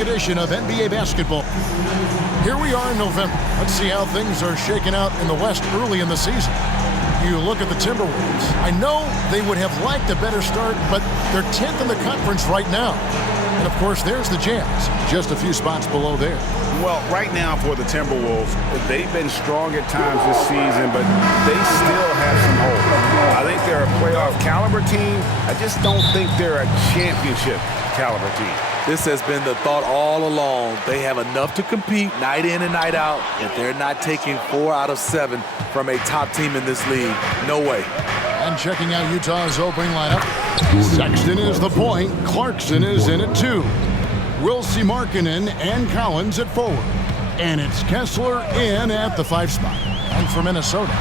exciting edition of NBA basketball. Here we are in November. Let's see how things are shaking out in the West early in the season. You look at the Timberwolves. I know they would have liked a better start, but they're 10th in the conference right now. And, of course, there's the Jazz, just a few spots below there. Well, right now for the Timberwolves, they've been strong at times this season, but they still have some hope. I think they're a playoff caliber team. I just don't think they're a championship caliber team. This has been the thought all along. They have enough to compete night in and night out. If they're not taking 4 out of 7 from a top team in this league, no way. And checking out Utah's opening lineup, Sexton is the point. Clarkson is in at 2. We'll see Markkanen and Collins at forward. And it's Kessler in at the 5 spot. And for Minnesota,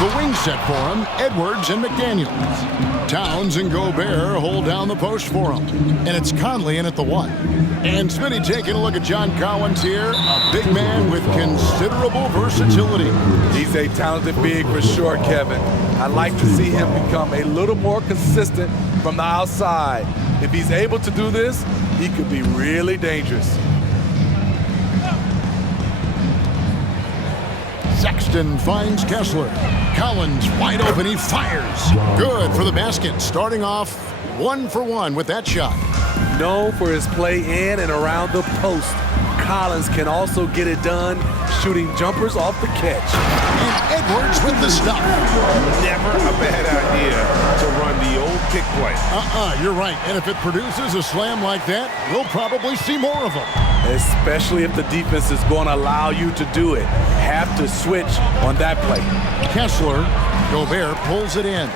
the wing set for him, Edwards and McDaniels. Towns and Gobert hold down the post for him. And it's Conley in at the 1. And Smitty taking a look at John Collins here, a big man with considerable versatility. He's a talented big for sure, Kevin. I'd like to see him become a little more consistent from the outside. If he's able to do this, he could be really dangerous. Sexton finds Kessler. Collins wide open, he fires. Good for the basket, starting off 1 for 1 with that shot. Known for his play in and around the post, Collins can also get it done shooting jumpers off the catch. And Edwards with the stop. Never a bad idea to run the old kick play. You're right. And if it produces a slam like that, we'll probably see more of them. Especially if the defense is going to allow you to do it. Have to switch on that play. Kessler, Gobert pulls it in.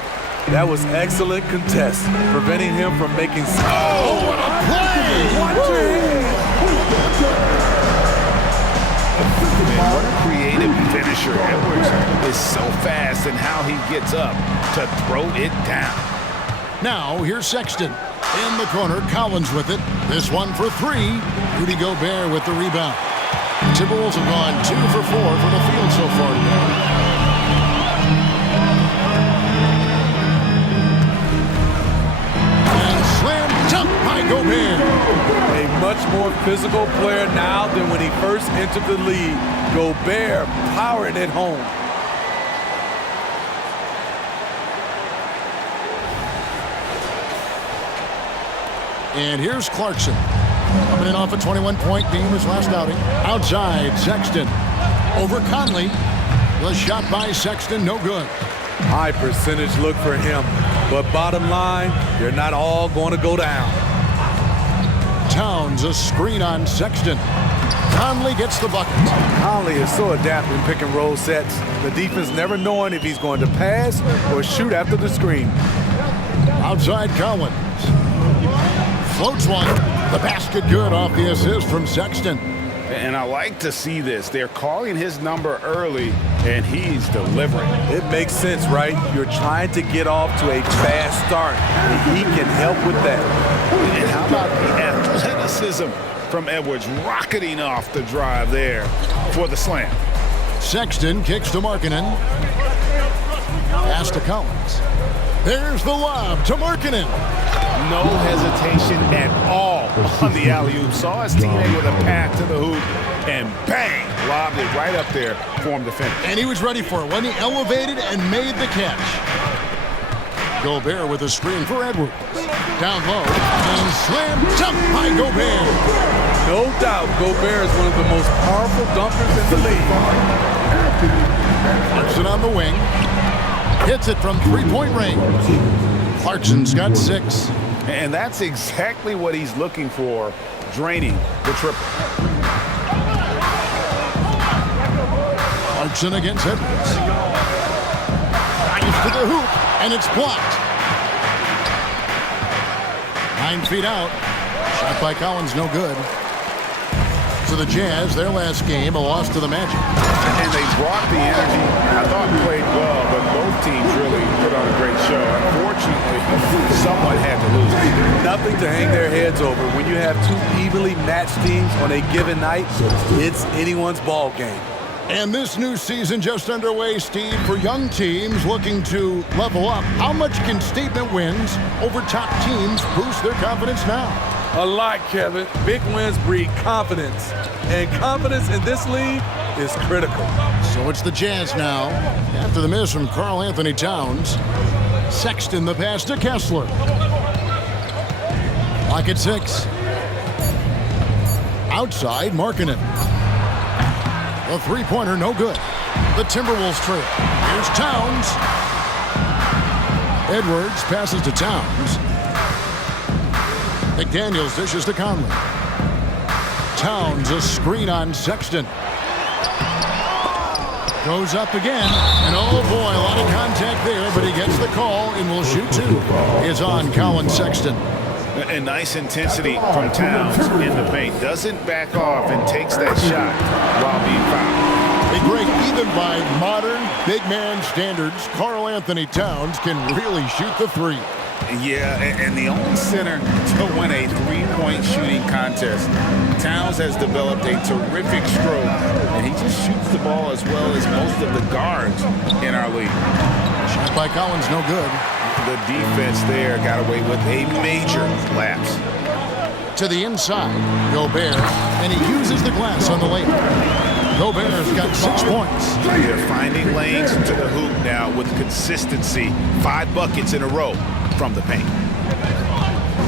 That was excellent contest, preventing him from making... Oh, what a play! What a creative finisher. Edwards is so fast in how he gets up to throw it down. Now, here's Sexton. In the corner, Collins with it. This one for 3. Rudy Gobert with the rebound. Timberwolves have gone 2 for 4 from the field so far today. And slam dunk by Gobert. A much more physical player now than when he first entered the league. Gobert powering it home. And here's Clarkson. Coming in off a 21-point game his last outing. Outside, Sexton. Over Conley. The shot by Sexton, no good. High percentage look for him. But bottom line, they're not all going to go down. Towns, a screen on Sexton. Conley gets the bucket. Conley is so adept in pick and roll sets. The defense never knowing if he's going to pass or shoot after the screen. Outside Collins. Floats one. The basket good off the assist from Sexton. And I like to see this. They're calling his number early, and he's delivering. It makes sense, right? You're trying to get off to a fast start, and he can help with that. And how about the athleticism from Edwards rocketing off the drive there for the slam. Sexton kicks to Markkanen. Pass to Collins. There's the lob to Markkanen. No hesitation at all on the alley-oop. Saw his teammate with a path to the hoop, and bang, lobbed it right up there for him to finish. And he was ready for it when he elevated and made the catch. Gobert with a screen for Edwards. Down low, and slam dunk by Gobert. No doubt, Gobert is one of the most powerful dunkers in the league. Clarkson on the wing. Hits it from three-point range. Clarkson's got 6. And that's exactly what he's looking for, draining the triple. Clarkson against Edwards. Drives to the hoop, and it's blocked. 9 feet out. Shot by Collins, no good. So the Jazz, their last game, a loss to the Magic. And they brought the energy. I thought played well, but both teams really put on a great show. Unfortunately, someone had to lose. Nothing to hang their heads over. When you have 2 evenly matched teams on a given night, it's anyone's ball game. And this new season just underway, Steve, for young teams looking to level up. How much can statement wins over top teams boost their confidence now? A lot, Kevin. Big wins breed confidence, and confidence in this league is critical. So it's the Jazz now. After the miss from Karl Anthony Towns, Sexton the pass to Kessler. Lock at 6. Outside, Markkanen. The three-pointer, no good. The Timberwolves trail. Here's Towns. Edwards passes to Towns. McDaniels dishes to Conley. Towns, a screen on Sexton. Goes up again, and oh boy, a lot of contact there, but he gets the call and will shoot 2. It's on Colin Sexton. And nice intensity from Towns in the paint. Doesn't back off and takes that shot while being fouled. A great, even by modern big man standards, Karl Anthony Towns can really shoot the 3. Yeah, and the only center to win a three-point shooting contest. Towns has developed a terrific stroke, and he just shoots the ball as well as most of the guards in our league. Shot by Collins, no good. The defense there got away with a major lapse. To the inside, Gobert, and he uses the glass on the layup. Gobert's got 6 points. They're finding lanes to the hoop now with consistency. 5 buckets in a row from the paint.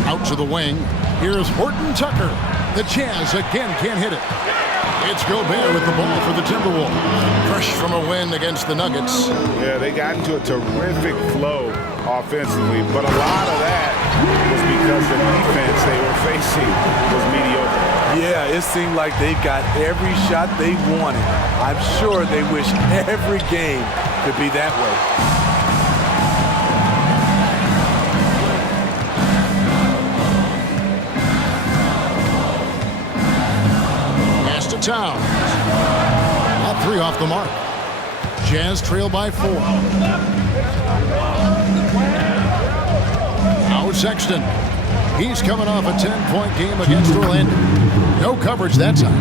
Out to the wing. Here's Horton Tucker. The Jazz again can't hit it. It's Gobert with the ball for the Timberwolves. Fresh from a win against the Nuggets. Yeah, they got into a terrific flow offensively, but a lot of that was because the defense they were facing was mediocre. Yeah, it seemed like they got every shot they wanted. I'm sure they wish every game could be that way. Towns. All 3 off the mark. Jazz trail by 4. Now Sexton. He's coming off a 10-point game against Orlando. No coverage that time.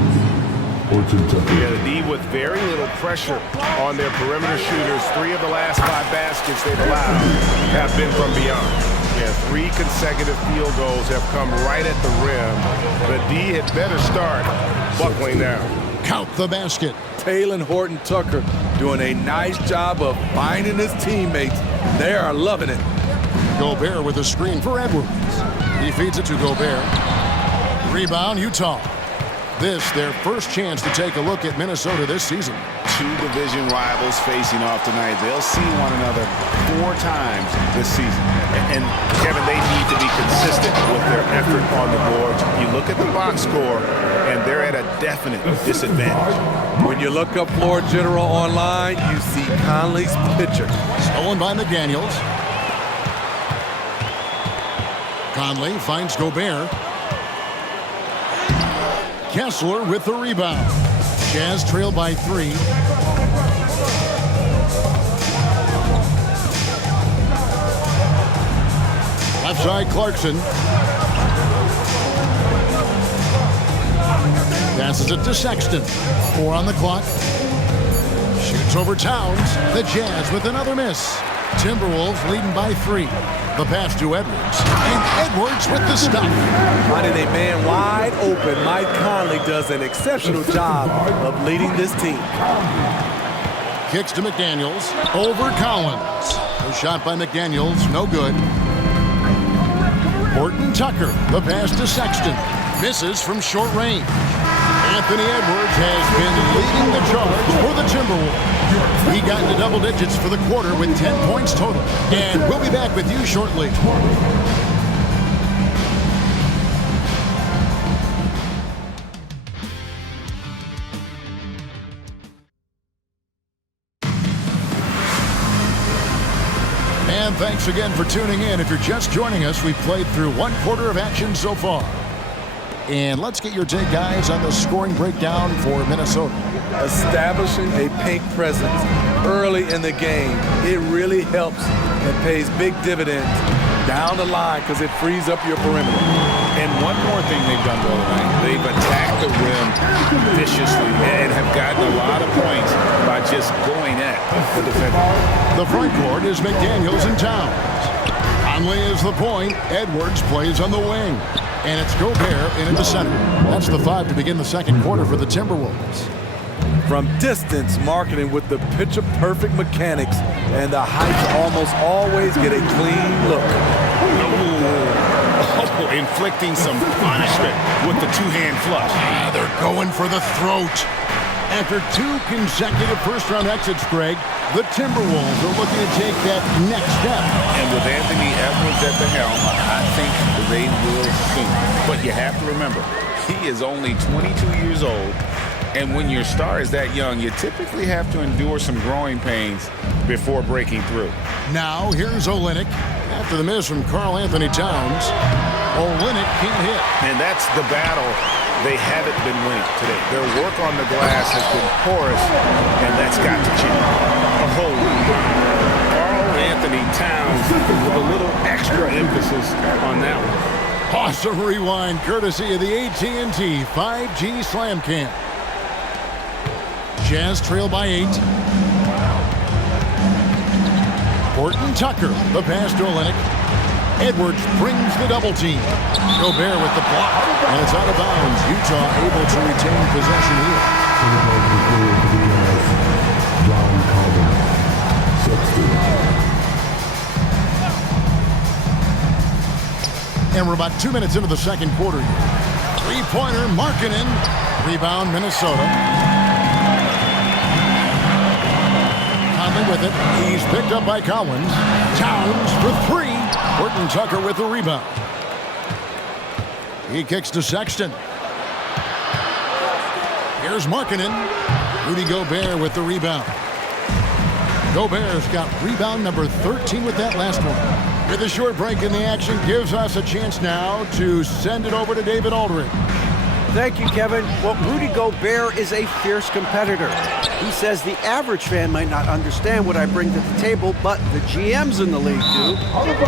Yeah, the D with very little pressure on their perimeter shooters. 3 of the last 5 baskets they've allowed have been from beyond. Yeah, 3 consecutive field goals have come right at the rim. The D had better start buckling down. Count the basket. Taylor Horton Tucker doing a nice job of finding his teammates. They are loving it. Gobert with a screen for Edwards. He feeds it to Gobert. Rebound, Utah. This, their first chance to take a look at Minnesota this season. 2 division rivals facing off tonight. They'll see one another 4 times this season. And Kevin, they need to be consistent with their effort on the board. You look at the box score, and they're at a definite disadvantage. When you look up floor general online, you see Conley's picture. Stolen by McDaniels. Conley finds Gobert. Kessler with the rebound. Jazz trail by 3. Left side, Clarkson. Passes it to Sexton. 4 on the clock. Shoots over Towns. The Jazz with another miss. Timberwolves leading by 3. The pass to Edwards. And Edwards with the stop. Finding a man wide open, Mike Conley does an exceptional job of leading this team. Kicks to McDaniels. Over Collins. A shot by McDaniels. No good. Horton Tucker. The pass to Sexton. Misses from short range. Anthony Edwards has been leading the charge for the Timberwolves. He got into double digits for the quarter with 10 points total. And we'll be back with you shortly. And thanks again for tuning in. If you're just joining us, we've played through 1 quarter of action so far. And let's get your take, guys, on the scoring breakdown for Minnesota. Establishing a paint presence early in the game, it really helps and pays big dividends down the line because it frees up your perimeter. And one more thing they've done well tonight, they've attacked the rim viciously and have gotten a lot of points by just going at the defender. The front court is McDaniels and Towns. Conley is the point. Edwards plays on the wing. And it's Gobert in at the center. That's the 5 to begin the second quarter for the Timberwolves. From distance, marketing with the picture-perfect mechanics, and the heights almost always get a clean look. Oh, inflicting some punishment with the two-hand flush. They're going for the throat. After 2 consecutive first-round exits, Greg, the Timberwolves are looking to take that next step. And with Anthony Edwards at the helm, I think they will soon. But you have to remember, he is only 22 years old. And when your star is that young, you typically have to endure some growing pains before breaking through. Now, here's Olynyk. After the miss from Karl Anthony Towns, Olynyk can't hit. And that's the battle they haven't been winning today. Their work on the glass has been porous, and that's got to change. Oh, Karl Anthony Towns with a little extra emphasis on that one. Awesome rewind courtesy of the AT&T 5G Slam Cam. Jazz trail by 8. Horton Tucker, the pass to Olynyk. Edwards brings the double team. Gobert with the block, and it's out of bounds. Utah able to retain possession here. And we're about 2 minutes into the second quarter. Three-pointer, Markkanen. Rebound, Minnesota. With it, he's picked up by Collins. Towns for 3. Horton Tucker with the rebound. He kicks to Sexton. Here's Markkanen. Rudy Gobert with the rebound. Gobert's got rebound number 13 with that last one. With a short break in the action, gives us a chance now to send it over to David Aldridge. Thank you, Kevin. Well, Rudy Gobert is a fierce competitor. He says the average fan might not understand what I bring to the table, but the GMs in the league do.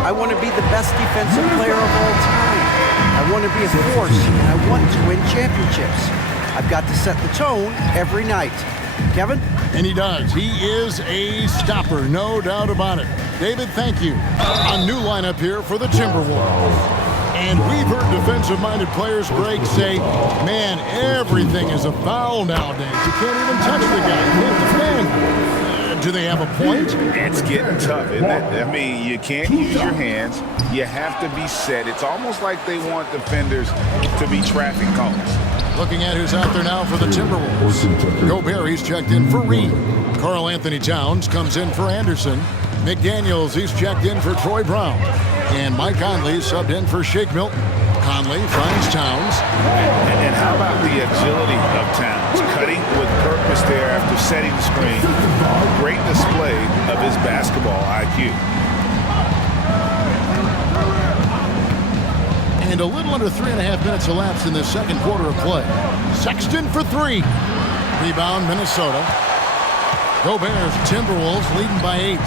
I want to be the best defensive player of all time. I want to be a force, and I want to win championships. I've got to set the tone every night. Kevin? And he does. He is a stopper, no doubt about it. David, thank you. A new lineup here for the Timberwolves. And we've heard defensive-minded players, Greg, say, man, everything is a foul nowadays. You can't even touch the guy. You can't defend. Do they have a point? It's getting tough, isn't it? I mean, you can't use your hands. You have to be set. It's almost like they want defenders to be traffic cones. Looking at who's out there now for the Timberwolves. Gobert, he's checked in for Reed. Karl Anthony Towns comes in for Anderson. McDaniels, he's checked in for Troy Brown. And Mike Conley subbed in for Shake Milton. Conley finds Towns. And how about the agility of Towns? Cutting with purpose there after setting the screen. Great display of his basketball IQ. And a little under 3.5 minutes elapsed in the second quarter of play. Sexton for 3. Rebound, Minnesota. Gobert's Timberwolves leading by 8.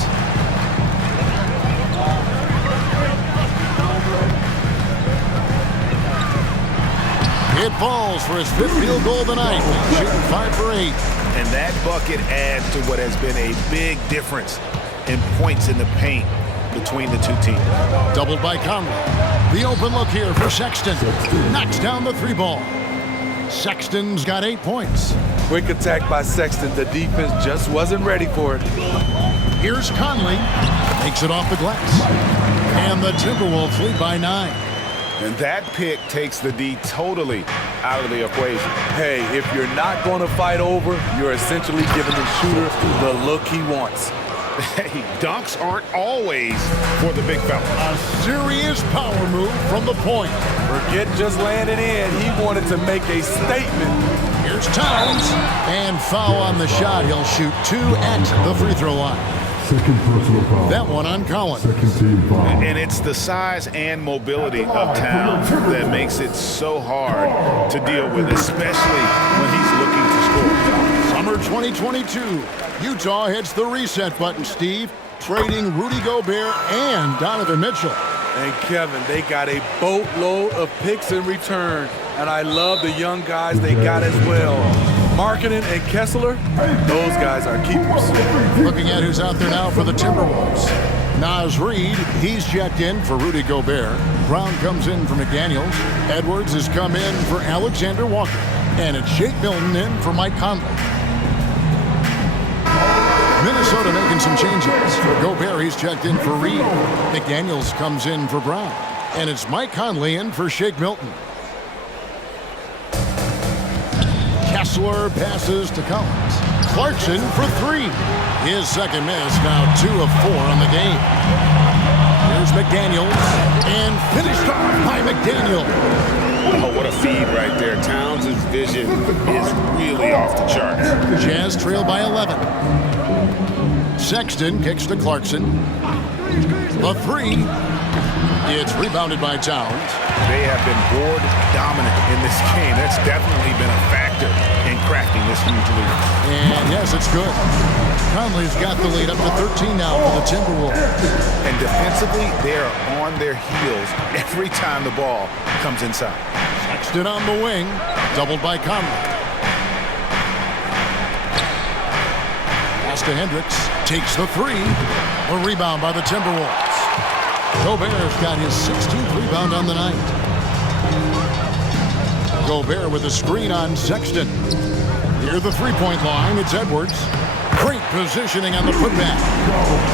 It falls for his 5th field goal of the night. Shooting 5 for 8. And that bucket adds to what has been a big difference in points in the paint between the two teams. Doubled by Conley. The open look here for Sexton. Knocks down the 3 ball. Sexton's got 8 points. Quick attack by Sexton. The defense just wasn't ready for it. Here's Conley. Takes it off the glass. And the Timberwolves lead by 9. And that pick takes the D totally out of the equation. Hey, if you're not going to fight over, you're essentially giving the shooter the look he wants. Hey, dunks aren't always for the big fella. A serious power move from the point. Forget just laying it in. He wanted to make a statement. Here's Towns. And foul on the shot. He'll shoot 2 at the free throw line. Second personal foul. That one on Collins. Second team foul. And it's the size and mobility of Towns that makes it so hard to deal with, especially when he's looking to score. Summer 2022. Utah hits the reset button, Steve, trading Rudy Gobert and Donovan Mitchell. And Kevin, they got a boatload of picks in return. And I love the young guys they got as well. Markkanen and Kessler, those guys are keepers. Looking at who's out there now for the Timberwolves. Naz Reid, he's checked in for Rudy Gobert. Brown comes in for McDaniels. Edwards has come in for Alexander Walker. And it's Shake Milton in for Mike Conley. Minnesota making some changes. Gobert, he's checked in for Reid. McDaniels comes in for Brown. And it's Mike Conley in for Shake Milton. Kessler passes to Collins. Clarkson for three. His second miss, now 2 of 4 on the game. Here's McDaniels, and finished off by McDaniel. Oh, what a feed right there. Towns' vision is really off the charts. Jazz trail by 11. Sexton kicks to Clarkson. The three. It's rebounded by Towns. They have been board dominant in this game. That's definitely been a factor in crafting this huge lead. And yes, it's good. Conley's got the lead up to 13 now for the Timberwolves. And defensively, they are on their heels every time the ball comes inside. Sexton on the wing, doubled by Conley. Pass to Hendricks, takes the three. A rebound by the Timberwolves. Gobert's got his 16th rebound on the night. Gobert with a screen on Sexton. Near the three-point line, it's Edwards. Great positioning on the putback.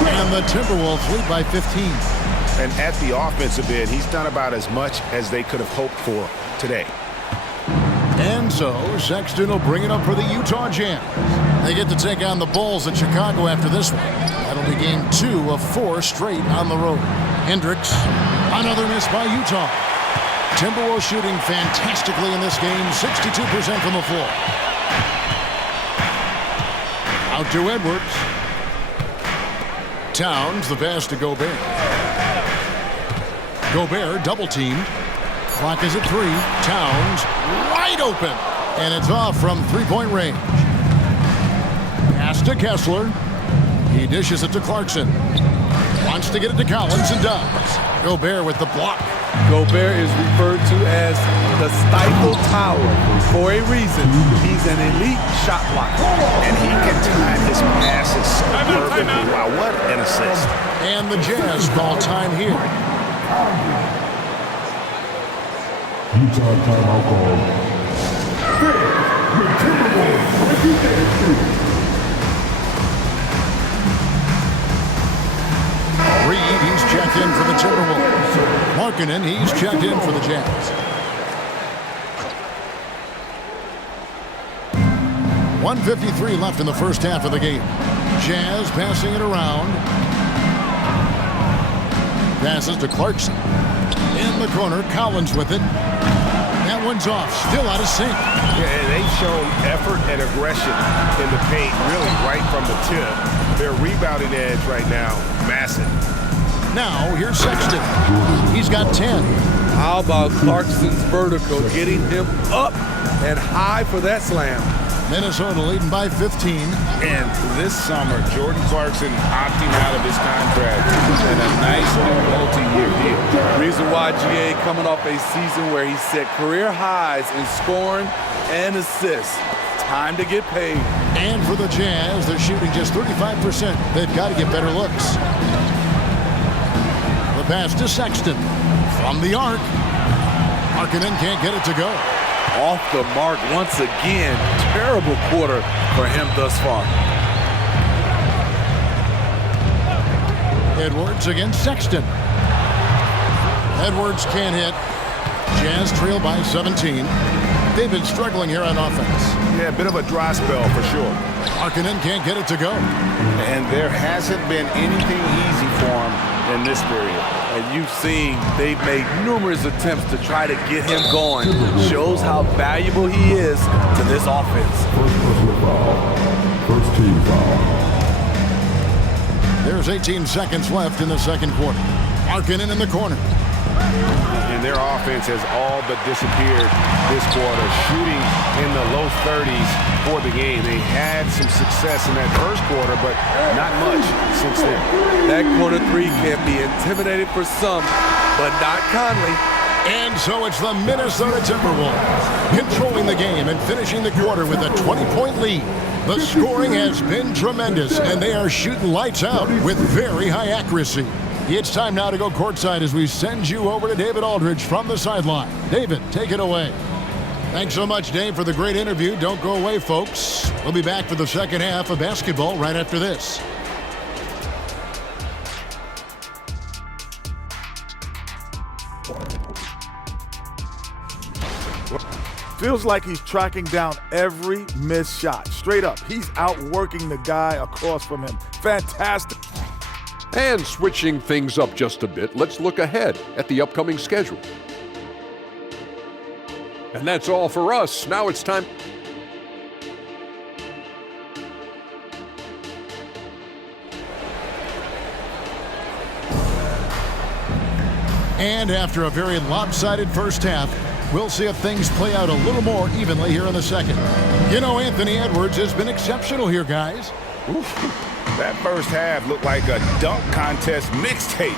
And the Timberwolves lead by 15. And at the offensive end, he's done about as much as they could have hoped for today. And so, Sexton will bring it up for the Utah Jazz. They get to take on the Bulls in Chicago after this one. That'll be game 2 of 4 straight on the road. Hendricks, another miss by Utah. Timberwolves shooting fantastically in this game, 62% from the floor. Out to Edwards. Towns, the pass to Gobert. Gobert double-teamed. Clock is at 3. Towns wide open. And it's off from three-point range. Pass to Kessler. He dishes it to Clarkson. Wants to get it to Collins and does. Gobert with the block. Gobert is referred to as the Stifle Tower for a reason. He's an elite shot blocker. And he can time his passes so perfectly. Wow, what an assist. And the Jazz call time here. Utah timeout call. The Timberwolves. Reid, he's checked in for the Timberwolves. Markkanen, he's checked in for the Jazz. 1:53 left in the first half of the game. Jazz passing it around. Passes to Clarkson. In the corner, Collins with it. That one's off, still out of sync. Yeah, they've shown effort and aggression in the paint, really right from the tip. Their rebounding edge right now, massive. Now, here's Sexton. He's got 10. How about Clarkson's vertical, getting him up and high for that slam. Minnesota leading by 15. And this summer, Jordan Clarkson opting out of his contract and a nice multi-year deal. Reason why GA coming off a season where he set career highs in scoring and assists. Time to get paid. And for the Jazz, they're shooting just 35%. They've got to get better looks. The pass to Sexton. From the arc. Markkanen can't get it to go. Off the mark once again. Terrible quarter for him thus far. Edwards against Sexton. Edwards can't hit. Jazz trail by 17. They've been struggling here on offense. Yeah, a bit of a dry spell for sure. Markkanen can't get it to go. And there hasn't been anything easy for him in this period. And you've seen they've made numerous attempts to try to get him going. Shows how valuable he is to this offense. First personal foul. First team foul. There's 18 seconds left in the second quarter. Markkanen in the corner. And their offense has all but disappeared this quarter, shooting in the low 30s for the game. They had some success in that first quarter, but not much since then. That corner three can be intimidating for some, but not Conley. And so it's the Minnesota Timberwolves controlling the game and finishing the quarter with a 20-point lead. The scoring has been tremendous, and they are shooting lights out with very high accuracy. It's time now to go courtside as we send you over to David Aldridge from the sideline. David, take it away. Thanks so much, Dave, for the great interview. Don't go away, folks. We'll be back for the second half of basketball right after this. Feels like he's tracking down every missed shot. Straight up, he's outworking the guy across from him. Fantastic. And switching things up just a bit, let's look ahead at the upcoming schedule. And that's all for us. Now it's time. And after a very lopsided first half, we'll see if things play out a little more evenly here in the second. You know, Anthony Edwards has been exceptional here, guys. Oof. That first half looked like a dunk contest mixtape.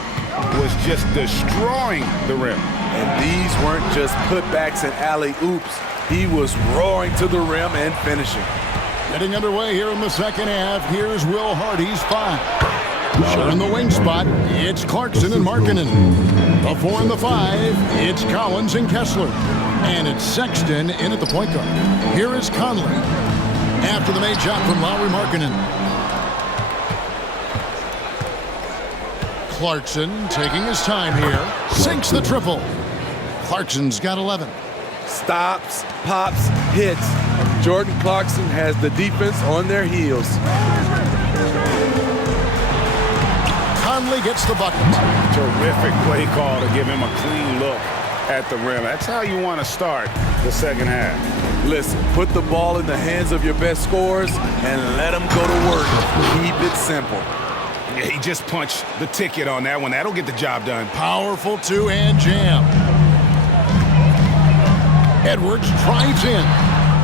Was just destroying the rim. And these weren't just putbacks and alley-oops. He was roaring to the rim and finishing. Getting underway here in the second half. Here's Will Hardy's 5. Sharing the wing spot, it's Clarkson and Markkanen. The 4 and the 5, it's Collins and Kessler. And it's Sexton in at the point guard. Here is Conley. After the made shot from Lauri Markkanen. Clarkson taking his time here. Sinks the triple. Clarkson's got 11. Stops, pops, hits. Jordan Clarkson has the defense on their heels. Conley gets the bucket. Terrific play call to give him a clean look at the rim. That's how you want to start the second half. Listen, put the ball in the hands of your best scorers and let them go to work. Keep it simple. Yeah, he just punched the ticket on that one. That'll get the job done. Powerful two-hand jam. Edwards drives in.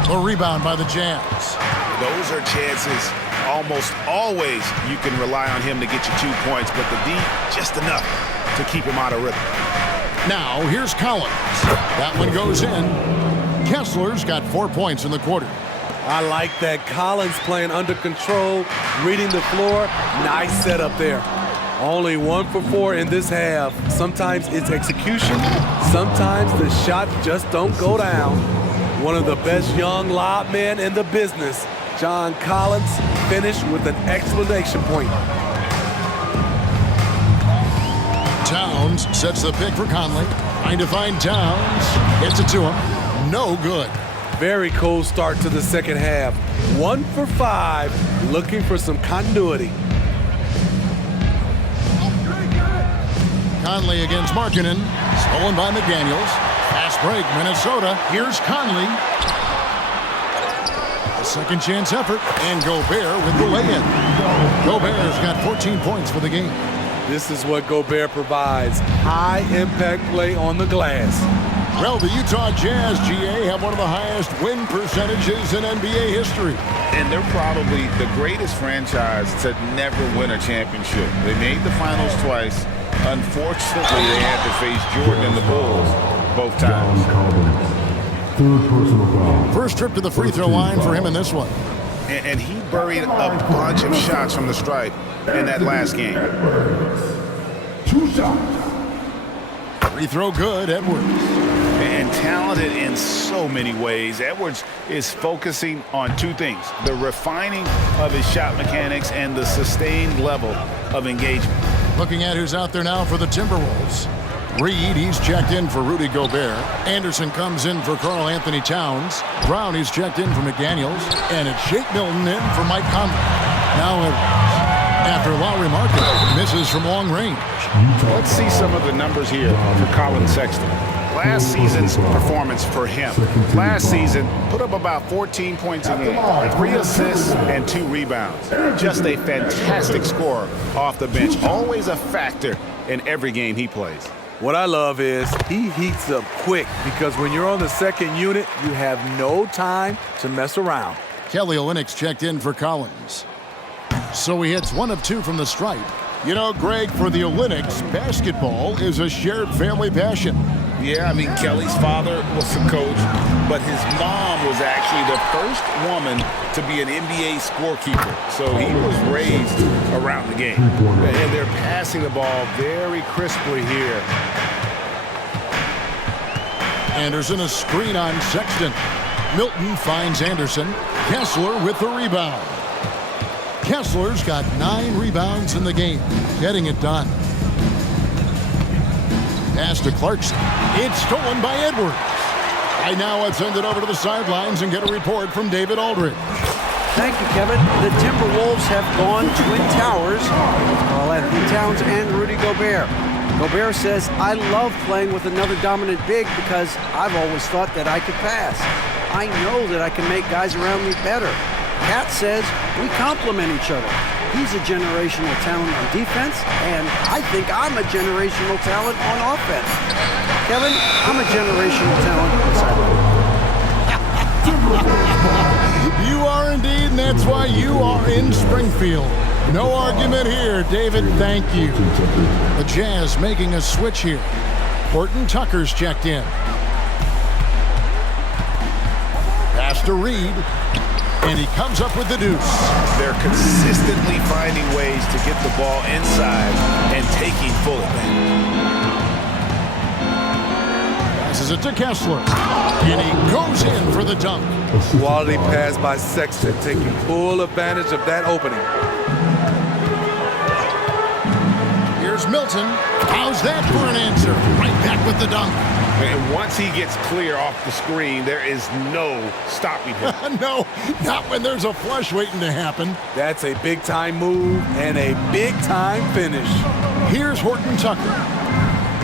A rebound by the Jazz. Those are chances almost always you can rely on him to get you 2 points, but the D, just enough to keep him out of rhythm. Now, here's Collins. That one goes in. Kessler's got 4 points in the quarter. I like that. Collins playing under control, reading the floor. Nice setup there. Only 1 for 4 in this half. Sometimes it's execution. Sometimes the shots just don't go down. One of the best young lob men in the business, John Collins, finished with an exclamation point. Towns sets the pick for Conley. Trying to find Towns. Gets it to him. No good. Very cold start to the second half. 1 for 5, looking for some continuity. Conley against Markkanen. Stolen by McDaniels. Fast break, Minnesota. Here's Conley. A second chance effort. And Gobert with the lay-in. Gobert's got 14 points for the game. This is what Gobert provides. High impact play on the glass. Well, the Utah Jazz, GA, have one of the highest win percentages in NBA history. And they're probably the greatest franchise to never win a championship. They made the finals twice. Unfortunately, they had to face Jordan and the Bulls both times. Third personal foul. First trip to the free throw line for him in this one. And he buried a bunch of shots from the stripe in that last game. 2 shots. Free throw good, Edwards. And talented in so many ways. Edwards is focusing on 2 things: the refining of his shot mechanics and the sustained level of engagement. Looking at who's out there now for the Timberwolves. Reed, he's checked in for Rudy Gobert. Anderson comes in for Karl Anthony Towns. Brown, he's checked in for McDaniels. And it's Shake Milton in for Mike Conley. Now Edwards. After Lauri Markkanen misses from long range. Let's see some of the numbers here for Colin Sexton. Last season's performance for him. Last season, put up about 14 points a game, 3 assists and 2 rebounds. Just a fantastic scorer off the bench. Always a factor in every game he plays. What I love is he heats up quick because when you're on the second unit, you have no time to mess around. Kelly Olynyk's checked in for Collins. So he hits 1 of 2 from the stripe. You know, Greg, for the Olynyks, basketball is a shared family passion. Yeah, I mean, Kelly's father was a coach, but his mom was actually the first woman to be an NBA scorekeeper. So he was raised around the game. And they're passing the ball very crisply here. Anderson, a screen on Sexton. Milton finds Anderson. Kessler with the rebound. Kessler's got 9 rebounds in the game, getting it done. Pass to Clarkson. It's stolen by Edwards. Right now, let's send it over to the sidelines and get a report from David Aldridge. Thank you, Kevin. The Timberwolves have gone Twin Towers with Karl-Anthony Towns and Rudy Gobert. Gobert says, I love playing with another dominant big because I've always thought that I could pass. I know that I can make guys around me better. Cat says, we complement each other. He's a generational talent on defense, and I think I'm a generational talent on offense. Kevin, I'm a generational talent on sideline. You are indeed, and that's why you are in Springfield. No argument here, David. Thank you. The Jazz making a switch here. Horton Tucker's checked in. Pass to Reed. And he comes up with the deuce. They're consistently finding ways to get the ball inside and taking full advantage. Passes it to Kessler. And he goes in for the dunk. Quality pass by Sexton, taking full advantage of that opening. Here's Milton. How's that for an answer? Right back with the dunk. And once he gets clear off the screen, there is no stopping him. No, not when there's a flush waiting to happen. That's a big-time move and a big-time finish. Here's Horton Tucker.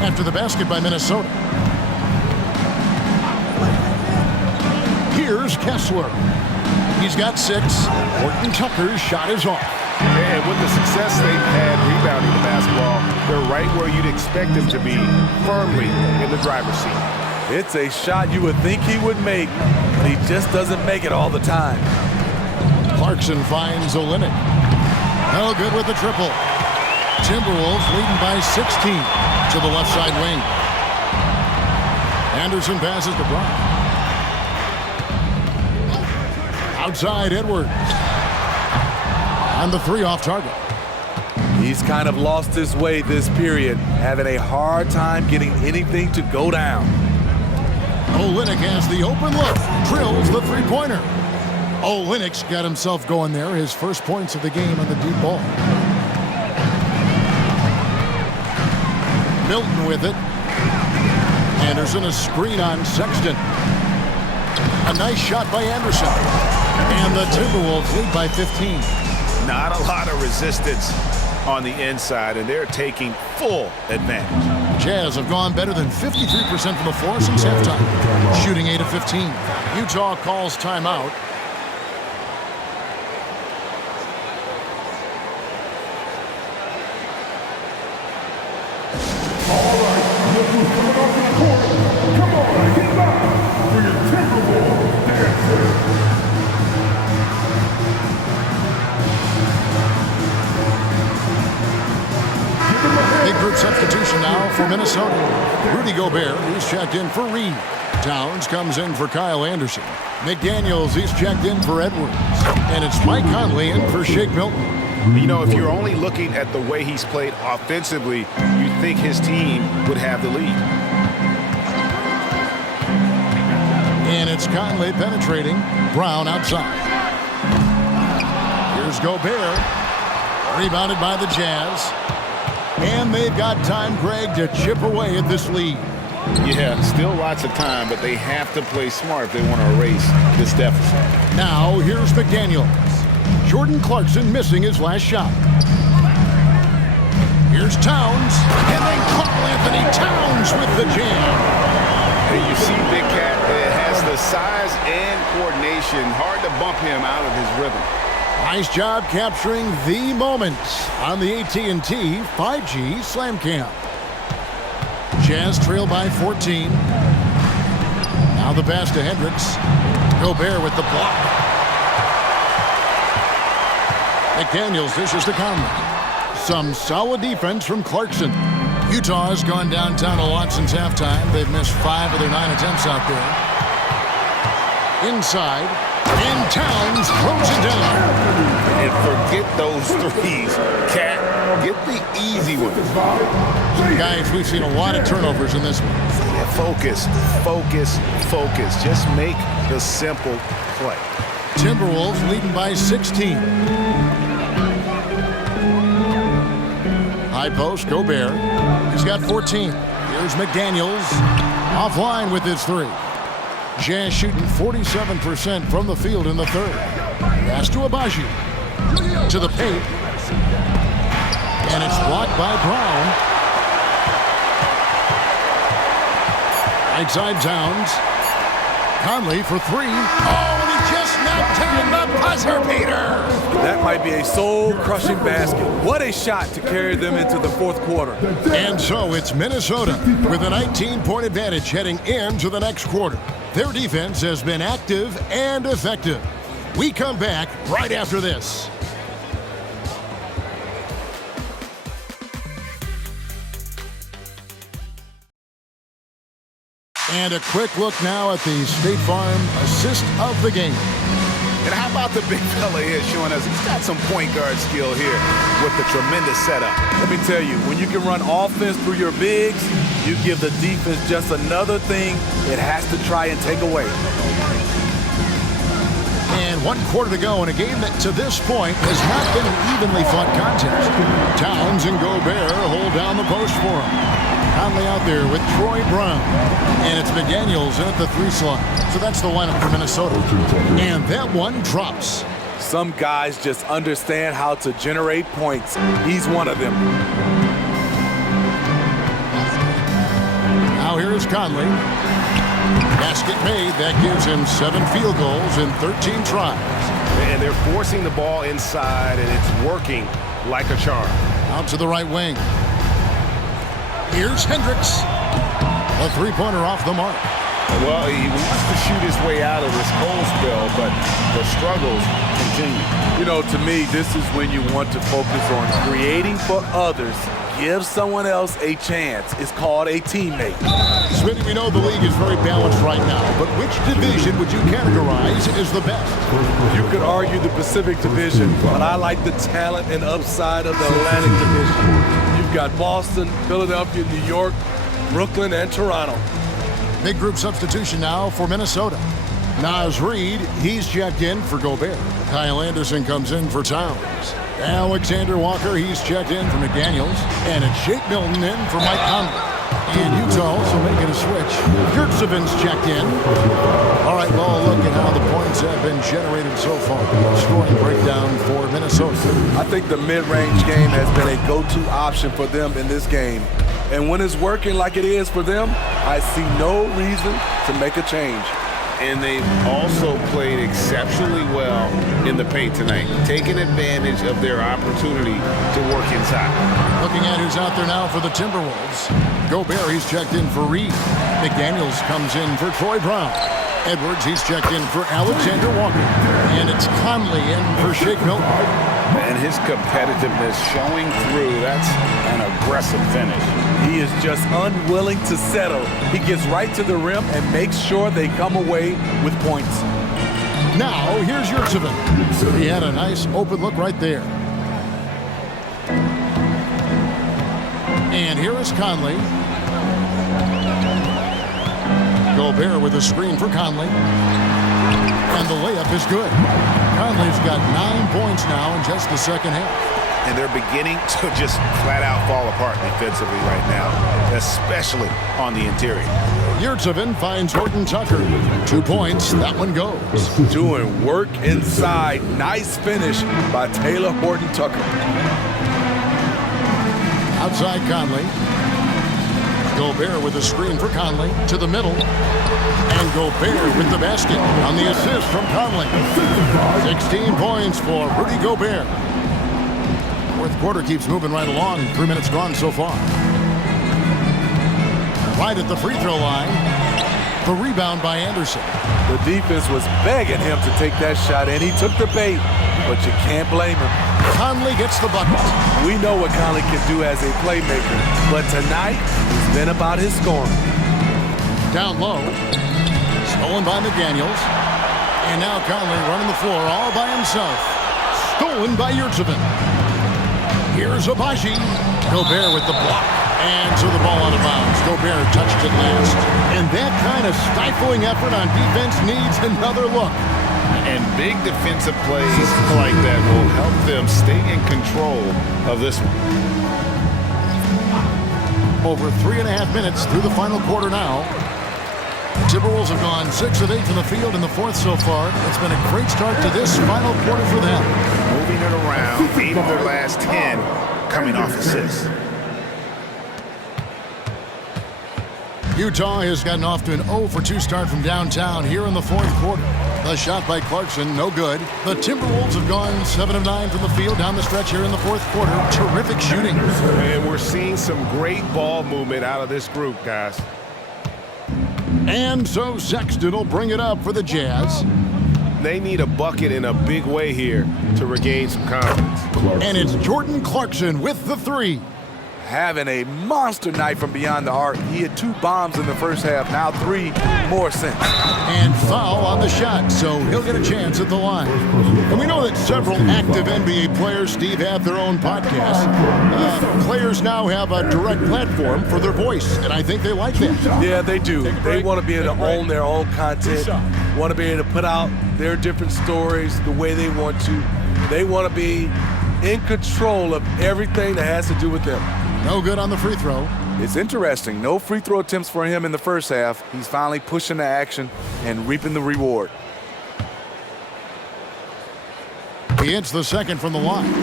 After the basket by Minnesota. Here's Kessler. He's got 6. Horton Tucker's shot is off. And with the success they've had rebounding the basketball, they're right where you'd expect them to be, firmly in the driver's seat. It's a shot you would think he would make, but he just doesn't make it all the time. Clarkson finds Olynyk. No good with the triple. Timberwolves leading by 16 to the left side wing. Anderson passes to Brown. Outside Edwards. On the 3 off target. He's kind of lost his way this period, having a hard time getting anything to go down. Olynyk has the open look, drills the three-pointer. Olynyk's got himself going there, his first points of the game on the deep ball. Milton with it. Anderson, a screen on Sexton. A nice shot by Anderson. And the Timberwolves lead by 15. Not a lot of resistance on the inside, and they're taking full advantage. Jazz have gone better than 53% from the floor since halftime, shooting 8 of 15. Utah calls timeout. All right, look who's coming off the court. Come on, get back for your Timberwolves dancer. Big group substitution now for Minnesota. Rudy Gobert, he's checked in for Reed. Towns comes in for Kyle Anderson. McDaniels, he's checked in for Edwards. And it's Mike Conley in for Shake Milton. You know, if you're only looking at the way he's played offensively, you'd think his team would have the lead. And it's Conley penetrating. Brown outside. Here's Gobert. Rebounded by the Jazz. And they've got time, Greg, to chip away at this lead. Yeah, still lots of time, but they have to play smart if they want to erase this deficit. Now, here's McDaniels. Jordan Clarkson missing his last shot. Here's Towns. And then Karl-Anthony Towns with the jam. And you see Big Cat has the size and coordination. Hard to bump him out of his rhythm. Nice job capturing the moment on the AT&T 5G Slam Cam. Jazz trail by 14. Now the pass to Hendricks. Gobert with the block. McDaniels dishes to Conley. Some solid defense from Clarkson. Utah has gone downtown a lot since halftime. They've missed 5 of their 9 attempts out there. Inside, and Towns throws it down. And forget those threes. Cat, get the easy ones. Guys, we've seen a lot of turnovers in this one. Yeah, focus, focus, focus. Just make the simple play. Timberwolves leading by 16. High post, Gobert. He's got 14. Here's McDaniels. Offline with his 3. Jazz shooting 47% from the field in the third. Pass to Abaji. To the paint. And it's blocked by Brown. Right side Towns. Conley for 3. Oh, and he just knocked down the buzzer beater. That might be a soul-crushing basket. What a shot to carry them into the fourth quarter. And so it's Minnesota with a 19-point advantage heading into the next quarter. Their defense has been active and effective. We come back right after this. And a quick look now at the State Farm assist of the game. And how about the big fella here showing us he's got some point guard skill here with the tremendous setup. Let me tell you, when you can run offense through your bigs, you give the defense just another thing it has to try and take away. And 1 quarter to go in a game that to this point has not been an evenly fought contest. Towns and Gobert hold down the post for him. Conley out there with Troy Brown. And it's McDaniels in at the 3 slot. So that's the lineup for Minnesota. And that one drops. Some guys just understand how to generate points. He's one of them. Now here is Conley. Basket made. That gives him 7 field goals in 13 tries. And they're forcing the ball inside, and it's working like a charm. Out to the right wing. Here's Hendricks. A 3-pointer off the mark. Well, he wants to shoot his way out of this cold spell, but the struggles continue. You know, to me, this is when you want to focus on creating for others. Give someone else a chance. It's called a teammate. Smitty, we know the league is very balanced right now, but which division would you categorize as the best? You could argue the Pacific Division, but I like the talent and upside of the Atlantic Division. You've got Boston, Philadelphia, New York, Brooklyn, and Toronto. Big group substitution now for Minnesota. Naz Reid, he's checked in for Gobert. Kyle Anderson comes in for Towns. Alexander Walker, he's checked in for McDaniels. And it's Shake Milton in for Mike Conley. And Utah also making a switch. Yurtseven's checked in. All right, well, look at how the points have been generated so far. Scoring breakdown for Minnesota. I think the mid-range game has been a go-to option for them in this game. And when it's working like it is for them, I see no reason to make a change. And they've also played exceptionally well in the paint tonight, taking advantage of their opportunity to work inside. Looking at who's out there now for the Timberwolves. Gobert, he's checked in for Reed. McDaniels comes in for Troy Brown. Edwards, he's checked in for Alexander Walker. And it's Conley in for Shake Milton. And his competitiveness showing through. That's an aggressive finish. He is just unwilling to settle. He gets right to the rim and makes sure they come away with points. Now, here's Yurtseven. He had a nice open look right there. And here is Conley. Gobert with a screen for Conley. And the layup is good. Conley's got 9 points now in just the second half. And they're beginning to just flat out fall apart defensively right now, especially on the interior. Yurtseven finds Horton Tucker. 2 points. That one goes. Doing work inside. Nice finish by Taylor Horton Tucker. Outside Conley. Gobert with a screen for Conley to the middle. And Gobert with the basket on the assist from Conley. 16 points for Rudy Gobert. Fourth quarter keeps moving right along. 3 minutes gone so far. Right at the free throw line. The rebound by Anderson. The defense was begging him to take that shot, and he took the bait, but you can't blame him. Conley gets the bucket. We know what Conley can do as a playmaker, but tonight it's been about his scoring. Down low. Stolen by McDaniels. And now Conley running the floor all by himself. Stolen by Yurtsevin. Here's Abaji. Gobert with the block. And so the ball out of bounds. Gobert touched it last. And that kind of stifling effort on defense needs another look. And big defensive plays like that will help them stay in control of this one. Over 3.5 minutes through the final quarter now. The Timberwolves have gone 6 of 8 from the field in the fourth so far. It's been a great start to this final quarter for them. Moving it around, 8 of their last 10 coming off assists. Utah has gotten off to an 0 for 2 start from downtown here in the fourth quarter. The shot by Clarkson, no good. The Timberwolves have gone 7 of 9 from the field down the stretch here in the fourth quarter. Terrific shooting. And we're seeing some great ball movement out of this group, guys. And so Sexton will bring it up for the Jazz. They need a bucket in a big way here to regain some confidence. And it's Jordan Clarkson with the 3. Having a monster night from beyond the arc. He had 2 bombs in the first half, now 3 more since. And foul on the shot, so he'll get a chance at the line. And we know that several active NBA players, Steve, have their own podcasts. Players now have a direct platform for their voice, and I think they like that. Yeah, they do. They want to be able to own their own content, want to be able to put out their different stories the way they want to. They want to be in control of everything that has to do with them. No good on the free throw. It's interesting. No free throw attempts for him in the first half. He's finally pushing the action and reaping the reward. He hits the second from the line.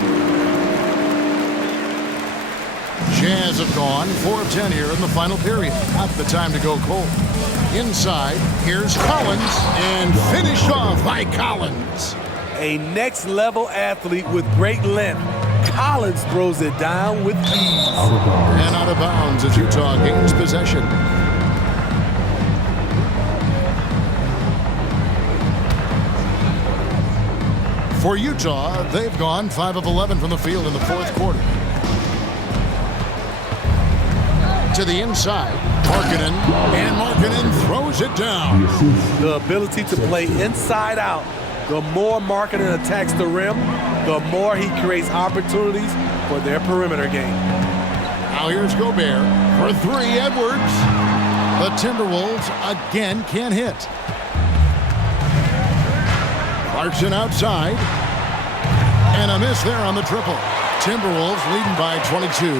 Jazz have gone 4 of 10 here in the final period. Not the time to go cold. Inside, here's Collins, and finished off by Collins. A next-level athlete with great length. Collins throws it down with ease. And out of bounds as Utah gains possession. For Utah, they've gone 5 of 11 from the field in the fourth quarter. To the inside, Markkanen, and Markkanen throws it down. The ability to play inside out. The more Markkanen attacks the rim, the more he creates opportunities for their perimeter game. Now here's Gobert for 3, Edwards. The Timberwolves again can't hit. Clarkson outside. And a miss there on the triple. Timberwolves leading by 22.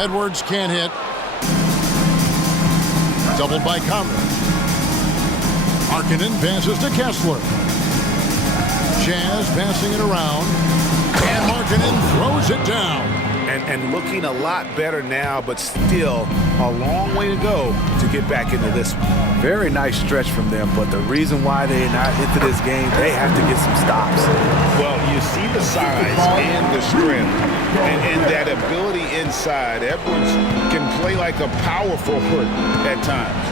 Edwards can't hit. Doubled by Conley. Markkanen passes to Kessler. Jazz passing it around. And Markkanen throws it down. And looking a lot better now, but still a long way to go to get back into this one. Very nice stretch from them, but the reason why they're not into this game, they have to get some stops. Well, you see the size and the strength and that ability inside. Edwards can play like a power forward at times.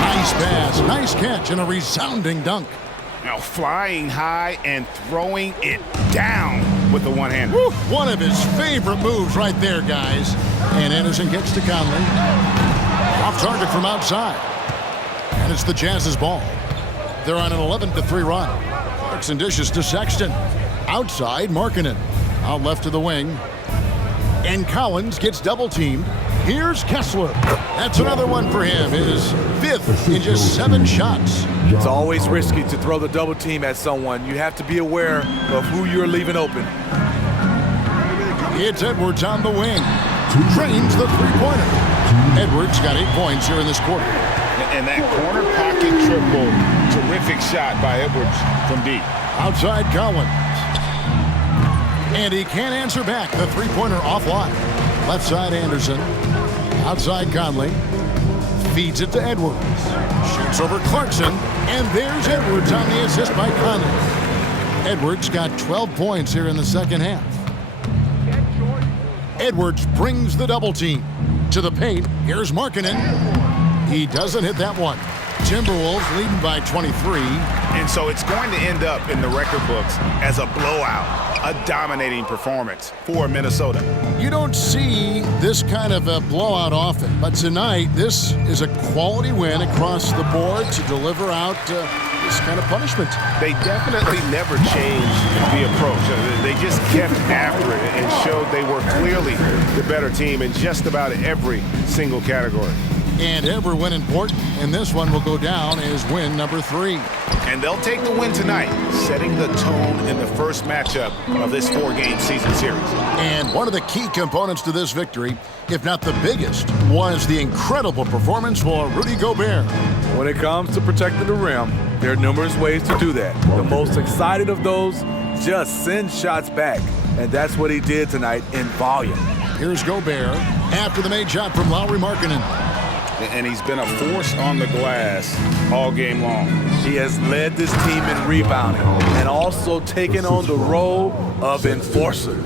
Nice pass, nice catch, and a resounding dunk. Now flying high and throwing it down with the one-hander. One of his favorite moves right there, guys. And Anderson gets to Conley. Off target from outside. And it's the Jazz's ball. They're on an 11-3 run. Clarkson dishes to Sexton. Outside, Markkanen. Out left to the wing. And Collins gets double-teamed. Here's Kessler. That's another one for him. His 5th in just 7 shots. It's always risky to throw the double team at someone. You have to be aware of who you're leaving open. It's Edwards on the wing. Drains the three-pointer. Edwards got 8 points here in this quarter. And that corner pocket triple. Terrific shot by Edwards from deep. Outside Collins. And he can't answer back. The three-pointer offline. Left side Anderson. Outside Conley. Feeds it to Edwards. Shoots over Clarkson. And there's Edwards on the assist by Conley. Edwards got 12 points here in the second half. Edwards brings the double team. To the paint. Here's Markkanen. He doesn't hit that one. Timberwolves leading by 23. And so it's going to end up in the record books as a blowout, a dominating performance for Minnesota. You don't see this kind of a blowout often, but tonight this is a quality win across the board to deliver out this kind of punishment. They definitely never changed the approach. They just kept after it and showed they were clearly the better team in just about every single category. And every win important, and this one will go down as win number 3. And they'll take the win tonight, setting the tone in the first matchup of this 4-game season series. And one of the key components to this victory, if not the biggest, was the incredible performance for Rudy Gobert. When it comes to protecting the rim, there are numerous ways to do that. The most excited of those, just send shots back. And that's what he did tonight in volume. Here's Gobert after the made shot from Lauri Markkanen. And he's been a force on the glass all game long. He has led this team in rebounding and also taken on the role of enforcer.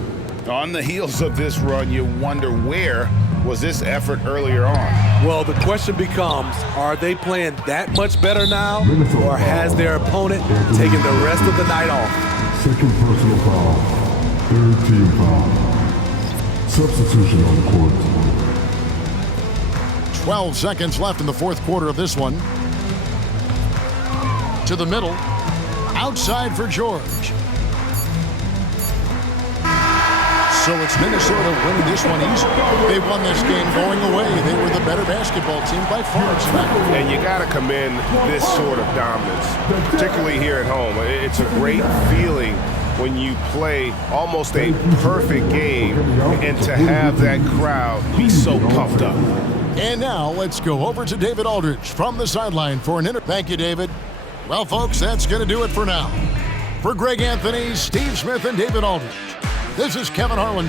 On the heels of this run, you wonder where was this effort earlier on? Well, the question becomes, are they playing that much better now, or has their opponent taken the rest of the night off? Second personal foul. Third team foul. Substitution on the court. 12 seconds left in the fourth quarter of this one. To the middle. Outside for George. So it's Minnesota winning this one easily. They won this game going away. They were the better basketball team by far tonight. And you got to commend this sort of dominance, particularly here at home. It's a great feeling when you play almost a perfect game and to have that crowd be so pumped up. And now let's go over to David Aldridge from the sideline for an interview. Thank you, David. Well, folks, that's going to do it for now. For Greg Anthony, Steve Smith, and David Aldridge, this is Kevin Harlan.